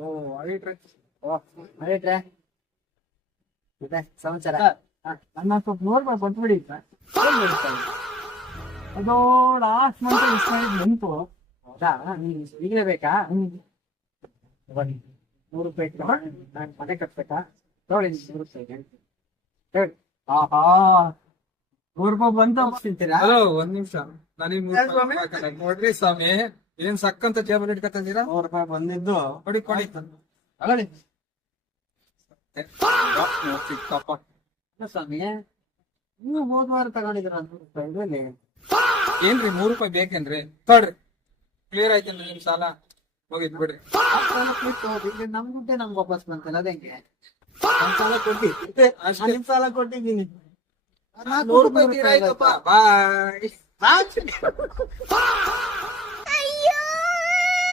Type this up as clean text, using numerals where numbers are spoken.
ಓ ಆಡಿಟ್ರೆ. ಮಾಡಿಟ್ರೆ ಮತ್ತೆ ಸಮಾಚಾರ. ನನ್ನ ಸ್ವಲ್ಪ ನೋಡ್ಬೇಕು ಬಂದ್ಬಿಡಿ. ಅದು ಲಾಸ್ಟ್ ಮಂತ್ ಇಷ್ಟ ಬಂತು. ಹೌದಾ ಈಗಲೇ ಬೇಕಾ? ಬನ್ನಿ 100 ರೂಪಾಯಿ ಇಟ್ಟು ನಾನು ಮನೆ ಕಟ್ಬೇಕಾ? ನೋಡಿ 100 ರೂಪಾಯಿ ಹೇಳಿ. ಆಹಾ 100 ರೂಪಾಯಿ ಬಂತು. ತಿಂತೀರಾ? ಹಲೋ, ಒಂದ್ ನಿಮಿಷ. ನನಗೆ ನೋಡ್ರಿ ಸ್ವಾಮಿ, ಏನ್ ಸಕ್ಕಂತ ಟೇಬಲ್ ಇಟ್ಕೊತಿದ್ದೀರಾ? 100 ರೂಪಾಯಿ ಬಂದಿದ್ದು ಕೊಡಿ ಕೊಡಿ. ತಗೊಳ್ಳಿ. ಸಿಕ್ಕಪ್ಪ. ಇಲ್ಲ ಸ್ವಾಮಿ, ನೀವು ಹೋದ ವಾರ ತಗೊಂಡಿದ್ರ 100 ರೂಪಾಯಿ ಇದ್ರಲ್ಲಿ. ಏನ್ರಿ 3 ರೂಪಾಯಿ ಬೇಕೇನ್ರಿ? ತಡ್ರಿ, ಕ್ಲಿಯರ್ ಆಯ್ತೇನ್ರಿ ನಿಮ್ ಸಾಲ? ಹೋಗಿದ್ ಬಿಡ್ರಿ. ಈಗ ನಮ್ ದುಡ್ಡೇ ನಮ್ಗೆ ವಾಪಸ್ ಬಂತಲ್ಲ, ಅದೇಂಗೆ? ನಮ್ ಸಾಲ ಕೊಟ್ಟಿ, ಅಷ್ಟೇ. ನಿಮ್ ಸಾಲ ಕೊಟ್ಟಿದ್ದೀನಿ. 100 ರೂಪಾಯಿ ತೀರ ಆಯ್ತಪ್ಪ. ಬಾಯ್.